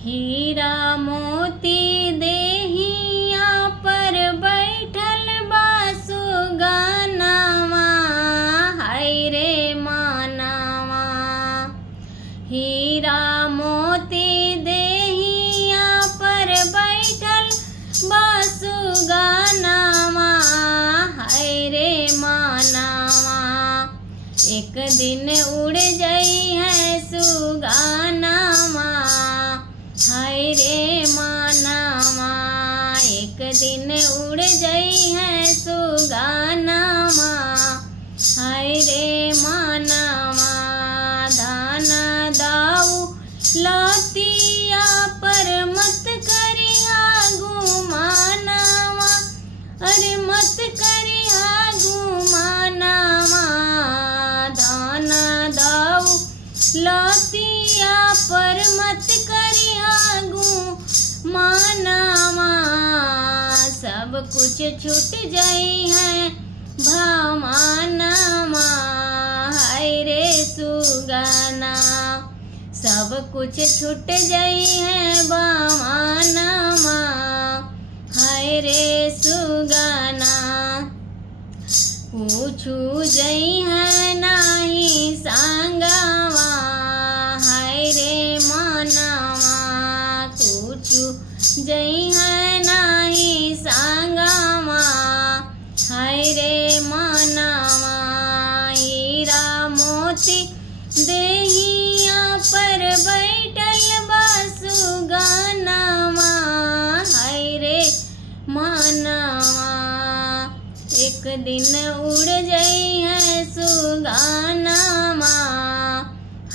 हीरा मोती देहिया पर बैठल बा सुगनावा, हाय रे मानवा। हीरा मोती देहिया पर बैठल बा सुगनावा, हाय रे मानवा। एक दिन उड़ जाई है सुगनावा, हाय रे मानवा। एक दिन उड़ जाई है सुगनावा, हाय रे मानवा। दाना दाऊ लतिया पर मत करिया गुमानवा, अरे मत करिया गुमानवा। दाना दाऊ लतिया पर मत करिया गुमानवा। सब कुछ छूट जाई है भमानवा, हाय रे सुगना। सब कुछ छूट जाई है भमानवा, हाय रे सुगना। पूछू जई है नाही संगवा, हाय रे मानवा। पूछू जई है नाही संगवा, हाय रे मानवा। हीरा मोती देहिया पर बैठल बा सुगनावा, हाय रे मानवा। एक दिन उड़ जाई है सुगनावा,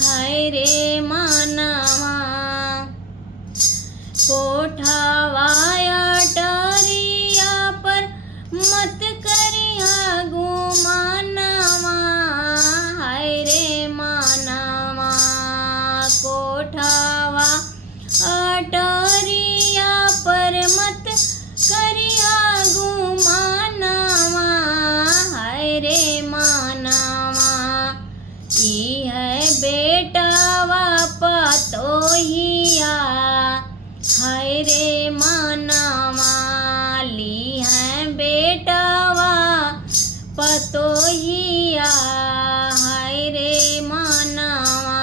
हाय रे मानवा। कोठावा अटरिया पर मत करिया गुमानवा, हाय रे मानवा। कोठावा अटरिया पर मत करिया गुमानवा, हाय रे मानवा। ई है बेटावा पतोहिया, हाय रे मानवा। ली है बेटावा पतोहिया, हाय रे मानवा।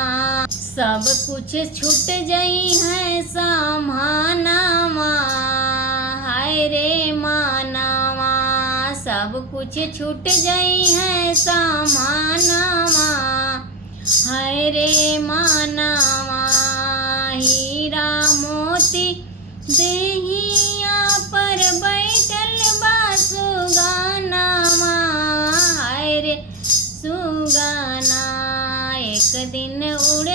सब कुछ छूट जाई है समानवा, हाय रे मानवा। सब कुछ छूट जाई है समानवा, हाय रे मानवा। हीरा मोती देहिया पर बैठल बा सुगनावा, हाय रे सुगना। एक दिन उड़